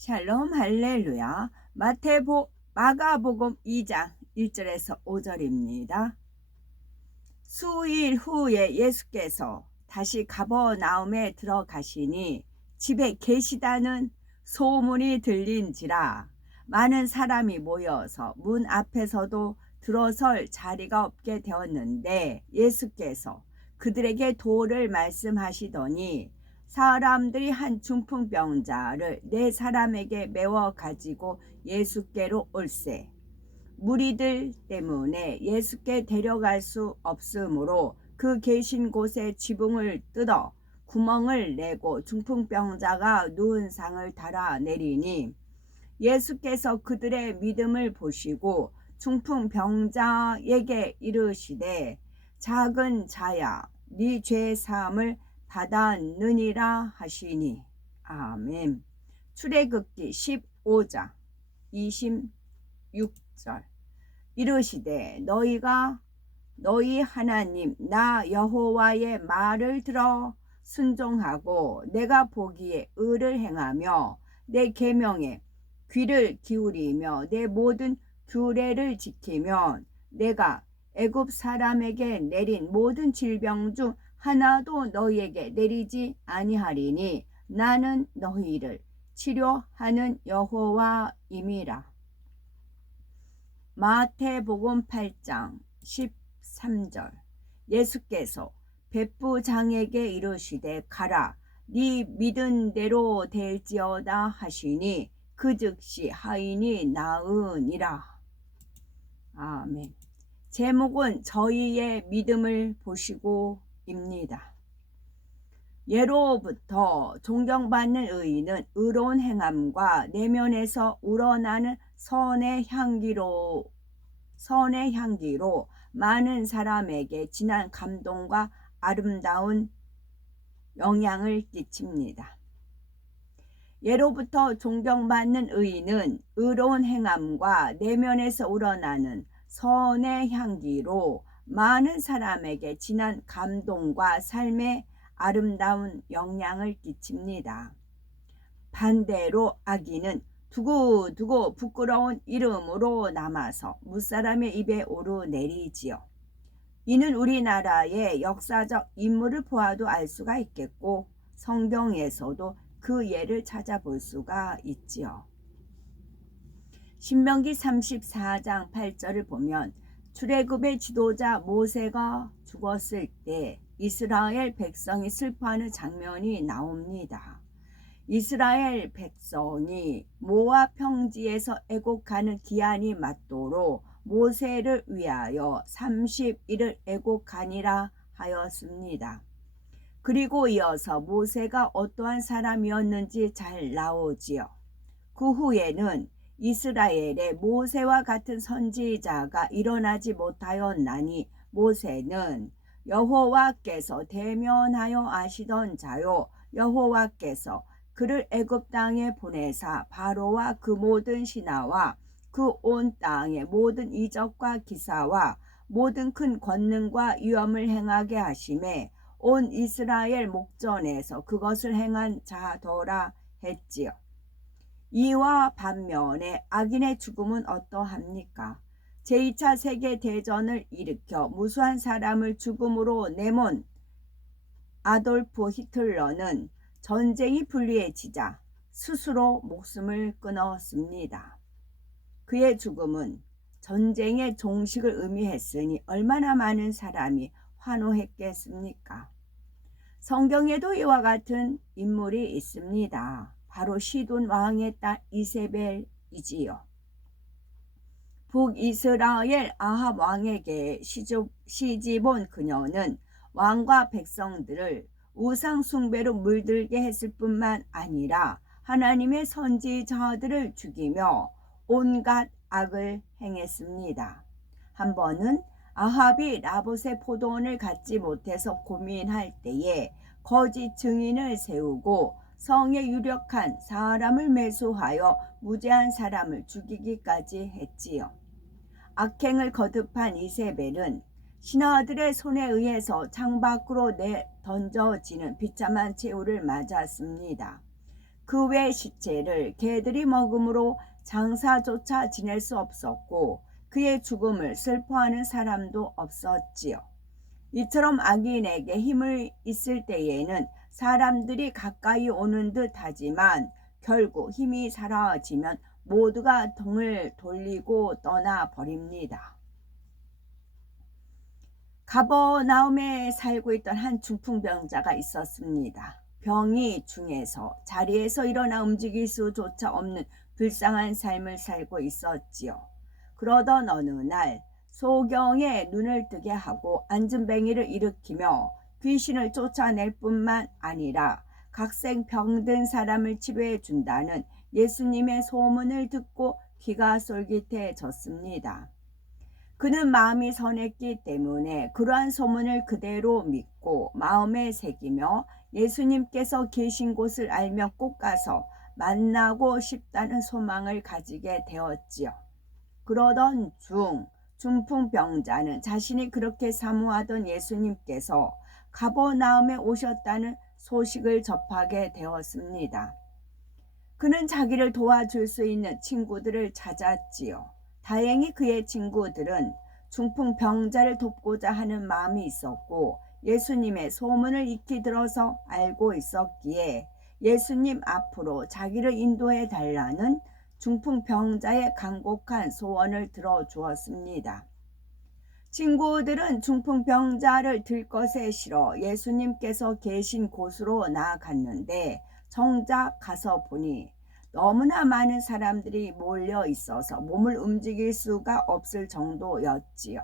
샬롬 할렐루야. 마가복음 2장 1절에서 5절입니다. 수일 후에 예수께서 다시 가버나움에 들어가시니 집에 계시다는 소문이 들린지라 많은 사람이 모여서 문 앞에서도 들어설 자리가 없게 되었는데 예수께서 그들에게 도를 말씀하시더니 사람들이 한 중풍병자를 네 사람에게 메워 가지고 예수께로 올세 무리들 때문에 예수께 데려갈 수 없으므로 그 계신 곳에 지붕을 뜯어 구멍을 내고 중풍병자가 누운 상을 달아내리니 예수께서 그들의 믿음을 보시고 중풍병자에게 이르시되 작은 자야 네 죄 사함을 받았느니라 하시니. 아멘. 출애굽기 15장 26절 이르시되 너희 하나님 나 여호와의 말을 들어 순종하고 내가 보기에 의를 행하며 내 계명에 귀를 기울이며 내 모든 규례를 지키면 내가 애굽 사람에게 내린 모든 질병 중 하나도 너희에게 내리지 아니하리니 나는 너희를 치료하는 여호와임이라. 마태복음 8장 13절 예수께서 백부장에게 이르시되 가라 네 믿은 대로 될지어다 하시니 그 즉시 하인이 나으니라. 아멘. 제목은 저희의 믿음을 보시고 입니다. 예로부터 존경받는 의인은 의로운 행함과 내면에서 우러나는 선의 향기로 많은 사람에게 진한 감동과 아름다운 영향을 끼칩니다. 예로부터 존경받는 의인은 의로운 행함과 내면에서 우러나는 선의 향기로 많은 사람에게 진한 감동과 삶의 아름다운 영향을 끼칩니다. 반대로 악인은 두고두고 부끄러운 이름으로 남아서 무사람의 입에 오르내리지요. 이는 우리나라의 역사적 인물을 보아도 알 수가 있겠고 성경에서도 그 예를 찾아볼 수가 있지요. 신명기 34장 8절을 보면 출애굽의 지도자 모세가 죽었을 때 이스라엘 백성이 슬퍼하는 장면이 나옵니다. 이스라엘 백성이 모압 평지에서 애곡하는 기한이 맞도록 모세를 위하여 30일을 애곡하니라 하였습니다. 그리고 이어서 모세가 어떠한 사람이었는지 잘 나오지요. 그 후에는 이스라엘에 모세와 같은 선지자가 일어나지 못하였나니 모세는 여호와께서 대면하여 아시던 자요 여호와께서 그를 애굽 땅에 보내사 바로와 그 모든 신하와 그 온 땅의 모든 이적과 기사와 모든 큰 권능과 위엄을 행하게 하심에 온 이스라엘 목전에서 그것을 행한 자더라 했지요. 이와 반면에 악인의 죽음은 어떠합니까? 제2차 세계대전을 일으켜 무수한 사람을 죽음으로 내몬 아돌프 히틀러는 전쟁이 불리해지자 스스로 목숨을 끊었습니다. 그의 죽음은 전쟁의 종식을 의미했으니 얼마나 많은 사람이 환호했겠습니까? 성경에도 이와 같은 인물이 있습니다. 바로 시돈 왕의 딸 이세벨이지요. 북이스라엘 아합 왕에게 시집온 그녀는 왕과 백성들을 우상 숭배로 물들게 했을 뿐만 아니라 하나님의 선지자들을 죽이며 온갖 악을 행했습니다. 한 번은 아합이 나봇의 포도원을 갖지 못해서 고민할 때에 거짓 증인을 세우고 성에 유력한 사람을 매수하여 무죄한 사람을 죽이기까지 했지요. 악행을 거듭한 이세벨은 신하들의 손에 의해서 창밖으로 던져지는 비참한 최후를 맞았습니다. 그 외 시체를 개들이 먹음으로 장사조차 지낼 수 없었고 그의 죽음을 슬퍼하는 사람도 없었지요. 이처럼 악인에게 힘을 있을 때에는 사람들이 가까이 오는 듯 하지만 결국 힘이 사라지면 모두가 등을 돌리고 떠나 버립니다. 가버나움에 살고 있던 한 중풍병자가 있었습니다. 병이 중해서 자리에서 일어나 움직일 수조차 없는 불쌍한 삶을 살고 있었지요. 그러던 어느 날 소경에 눈을 뜨게 하고 안진뱅이를 일으키며 귀신을 쫓아낼 뿐만 아니라 각생 병든 사람을 치료해 준다는 예수님의 소문을 듣고 귀가 솔깃해졌습니다. 그는 마음이 선했기 때문에 그러한 소문을 그대로 믿고 마음에 새기며 예수님께서 계신 곳을 알며 꼭 가서 만나고 싶다는 소망을 가지게 되었지요. 그러던 중 중풍병자는 자신이 그렇게 사모하던 예수님께서 가버나움에 오셨다는 소식을 접하게 되었습니다. 그는 자기를 도와줄 수 있는 친구들을 찾았지요. 다행히 그의 친구들은 중풍병자를 돕고자 하는 마음이 있었고 예수님의 소문을 익히 들어서 알고 있었기에 예수님 앞으로 자기를 인도해 달라는 중풍병자의 간곡한 소원을 들어주었습니다. 친구들은 중풍병자를 들것에 실어 예수님께서 계신 곳으로 나아갔는데 정작 가서 보니 너무나 많은 사람들이 몰려 있어서 몸을 움직일 수가 없을 정도였지요.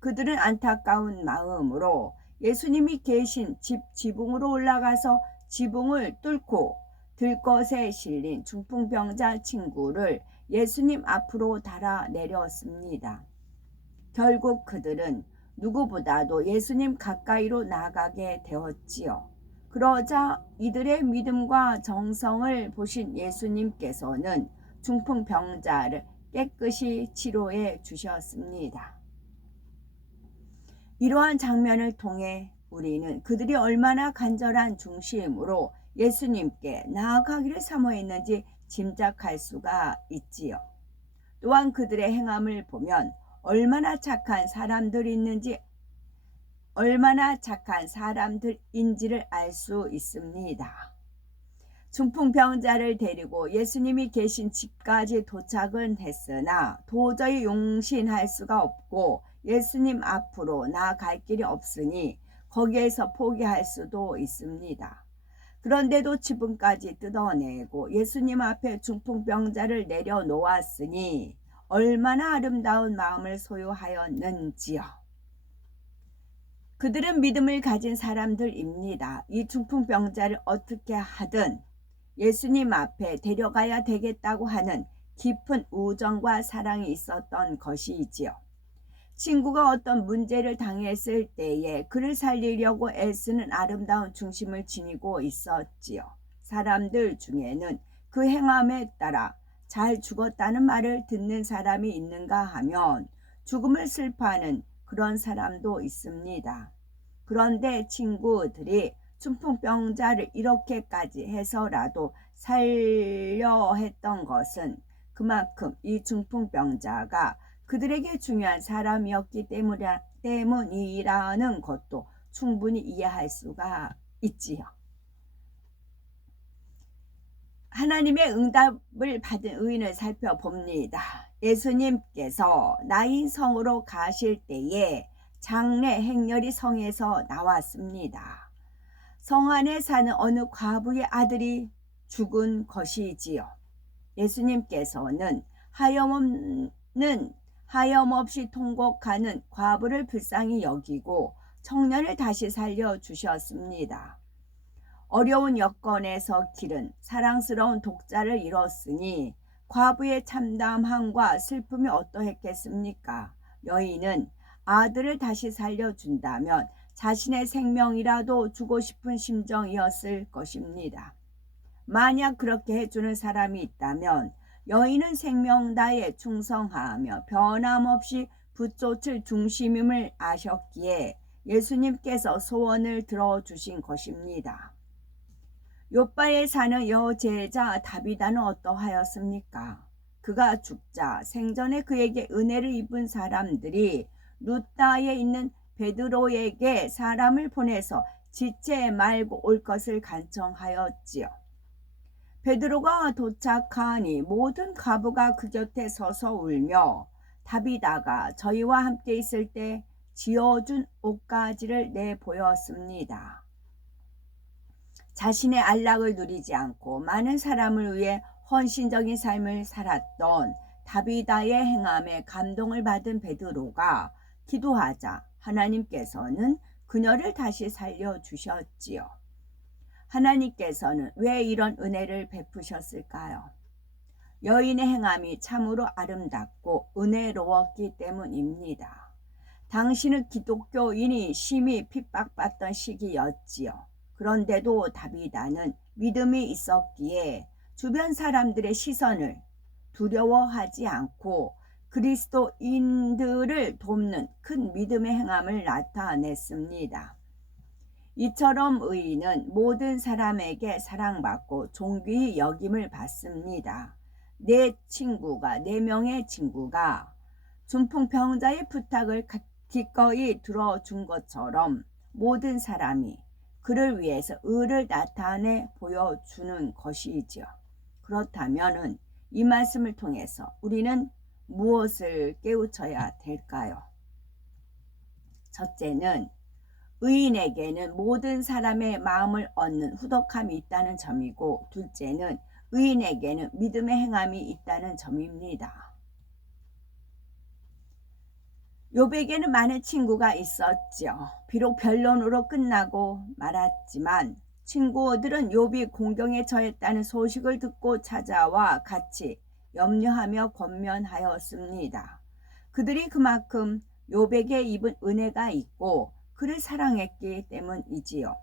그들은 안타까운 마음으로 예수님이 계신 집 지붕으로 올라가서 지붕을 뚫고 들것에 실린 중풍병자 친구를 예수님 앞으로 달아내렸습니다. 결국 그들은 누구보다도 예수님 가까이로 나가게 되었지요. 그러자 이들의 믿음과 정성을 보신 예수님께서는 중풍병자를 깨끗이 치료해 주셨습니다. 이러한 장면을 통해 우리는 그들이 얼마나 간절한 중심으로 예수님께 나아가기를 사모했는지 짐작할 수가 있지요. 또한 그들의 행함을 보면 얼마나 착한 사람들인지를 알 수 있습니다. 중풍병자를 데리고 예수님이 계신 집까지 도착은 했으나 도저히 용신할 수가 없고 예수님 앞으로 나아갈 길이 없으니 거기에서 포기할 수도 있습니다. 그런데도 지붕까지 뜯어내고 예수님 앞에 중풍병자를 내려놓았으니 얼마나 아름다운 마음을 소유하였는지요. 그들은 믿음을 가진 사람들입니다. 이 중풍병자를 어떻게 하든 예수님 앞에 데려가야 되겠다고 하는 깊은 우정과 사랑이 있었던 것이지요. 친구가 어떤 문제를 당했을 때에 그를 살리려고 애쓰는 아름다운 중심을 지니고 있었지요. 사람들 중에는 그 행함에 따라 잘 죽었다는 말을 듣는 사람이 있는가 하면 죽음을 슬퍼하는 그런 사람도 있습니다. 그런데 친구들이 중풍병자를 이렇게까지 해서라도 살려 했던 것은 그만큼 이 중풍병자가 그들에게 중요한 사람이었기 때문이라는 것도 충분히 이해할 수가 있지요. 하나님의 응답을 받은 의인을 살펴봅니다. 예수님께서 나인 성으로 가실 때에 장래 행렬이 성에서 나왔습니다. 성 안에 사는 어느 과부의 아들이 죽은 것이지요. 예수님께서는 하염없이 통곡하는 과부를 불쌍히 여기고 청년을 다시 살려주셨습니다. 어려운 여건에서 기른 사랑스러운 독자를 잃었으니 과부의 참담함과 슬픔이 어떠했겠습니까? 여인은 아들을 다시 살려준다면 자신의 생명이라도 주고 싶은 심정이었을 것입니다. 만약 그렇게 해주는 사람이 있다면 여인은 생명 다해 충성하며 변함없이 붙쫓을 중심임을 아셨기에 예수님께서 소원을 들어주신 것입니다. 욥바에 사는 여제자 다비다는 어떠하였습니까? 그가 죽자 생전에 그에게 은혜를 입은 사람들이 루다에 있는 베드로에게 사람을 보내서 지체 말고 올 것을 간청하였지요. 베드로가 도착하니 모든 과부가 그 곁에 서서 울며 다비다가 저희와 함께 있을 때 지어준 옷가지를 내보였습니다. 자신의 안락을 누리지 않고 많은 사람을 위해 헌신적인 삶을 살았던 다비다의 행함에 감동을 받은 베드로가 기도하자 하나님께서는 그녀를 다시 살려주셨지요. 하나님께서는 왜 이런 은혜를 베푸셨을까요? 여인의 행함이 참으로 아름답고 은혜로웠기 때문입니다. 당신은 기독교인이 심히 핍박받던 시기였지요. 그런데도 다비다는 믿음이 있었기에 주변 사람들의 시선을 두려워하지 않고 그리스도인들을 돕는 큰 믿음의 행함을 나타냈습니다. 이처럼 의인은 모든 사람에게 사랑받고 존귀히 여김을 받습니다. 네 명의 친구가 중풍병자의 부탁을 기꺼이 들어준 것처럼 모든 사람이 그를 위해서 의를 나타내 보여주는 것이지요. 그렇다면 이 말씀을 통해서 우리는 무엇을 깨우쳐야 될까요? 첫째는 의인에게는 모든 사람의 마음을 얻는 후덕함이 있다는 점이고, 둘째는 의인에게는 믿음의 행함이 있다는 점입니다. 욥에게는 많은 친구가 있었죠. 비록 변론으로 끝나고 말았지만 친구들은 욥이 공경에 처했다는 소식을 듣고 찾아와 같이 염려하며 권면하였습니다. 그들이 그만큼 욥에게 입은 은혜가 있고 그를 사랑했기 때문이지요.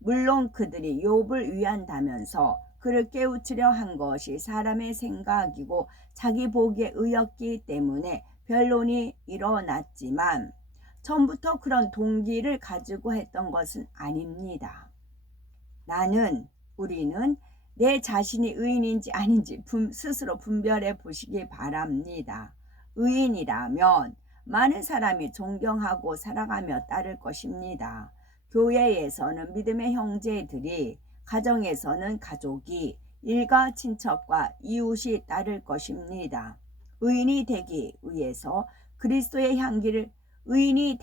물론 그들이 욥을 위한다면서 그를 깨우치려 한 것이 사람의 생각이고 자기 보기에 의였기 때문에 변론이 일어났지만 처음부터 그런 동기를 가지고 했던 것은 아닙니다. 우리는 내 자신이 의인인지 아닌지 스스로 분별해 보시기 바랍니다. 의인이라면 많은 사람이 존경하고 사랑하며 따를 것입니다. 교회에서는 믿음의 형제들이, 가정에서는 가족이, 일가 친척과 이웃이 따를 것입니다. 의인이 되기 위해서 그리스도의 향기를 의인이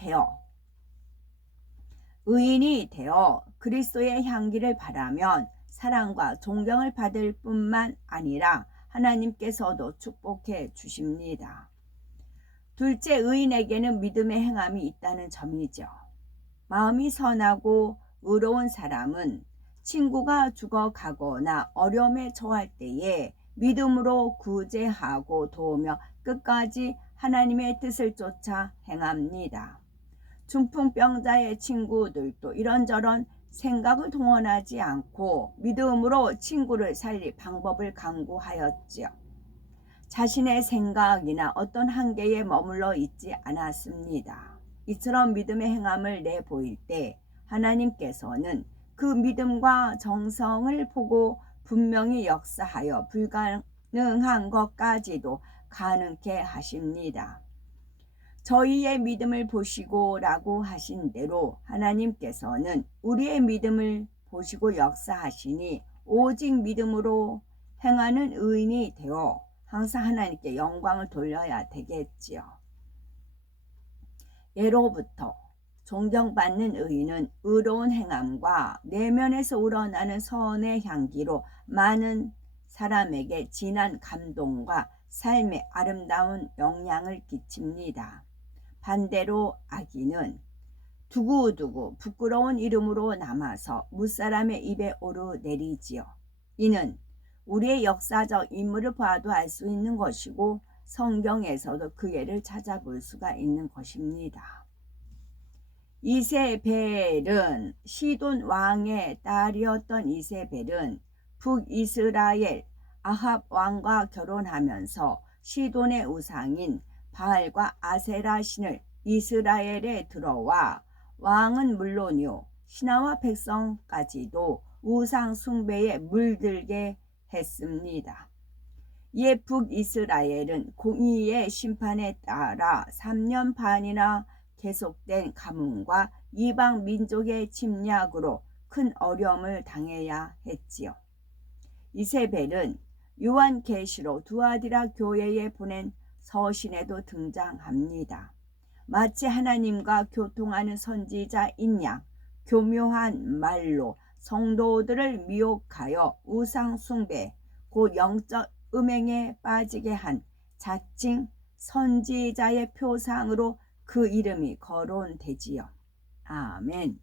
되어 그리스도의 향기를 바라면 사랑과 존경을 받을 뿐만 아니라 하나님께서도 축복해 주십니다. 둘째, 의인에게는 믿음의 행함이 있다는 점이죠. 마음이 선하고 의로운 사람은 친구가 죽어가거나 어려움에 처할 때에 믿음으로 구제하고 도우며 끝까지 하나님의 뜻을 쫓아 행합니다. 중풍병자의 친구들도 이런저런 생각을 동원하지 않고 믿음으로 친구를 살릴 방법을 강구하였지요. 자신의 생각이나 어떤 한계에 머물러 있지 않았습니다. 이처럼 믿음의 행함을 내보일 때 하나님께서는 그 믿음과 정성을 보고 분명히 역사하여 불가능한 것까지도 가능케 하십니다. 저희의 믿음을 보시고 라고 하신 대로 하나님께서는 우리의 믿음을 보시고 역사하시니 오직 믿음으로 행하는 의인이 되어 항상 하나님께 영광을 돌려야 되겠지요. 예로부터 존경받는 의인은 의로운 행함과 내면에서 우러나는 선의 향기로 많은 사람에게 진한 감동과 삶의 아름다운 영향을 끼칩니다. 반대로 악인은 두고두고 부끄러운 이름으로 남아서 무사람의 입에 오르내리지요. 이는 우리의 역사적 인물을 봐도 알 수 있는 것이고 성경에서도 그 예를 찾아볼 수가 있는 것입니다. 이세벨은 시돈 왕의 딸이었던 이세벨은 북이스라엘 아합 왕과 결혼하면서 시돈의 우상인 바알과 아세라 신을 이스라엘에 들어와 왕은 물론이요 신하와 백성까지도 우상 숭배에 물들게 했습니다. 이에 북이스라엘은 공의의 심판에 따라 3년 반이나 계속된 가뭄과 이방 민족의 침략으로 큰 어려움을 당해야 했지요. 이세벨은 요한계시록 두아디라 교회에 보낸 서신에도 등장합니다. 마치 하나님과 교통하는 선지자인 양 교묘한 말로 성도들을 미혹하여 우상 숭배, 곧 영적 음행에 빠지게 한 자칭 선지자의 표상으로 그 이름이 거론되지요. 아멘.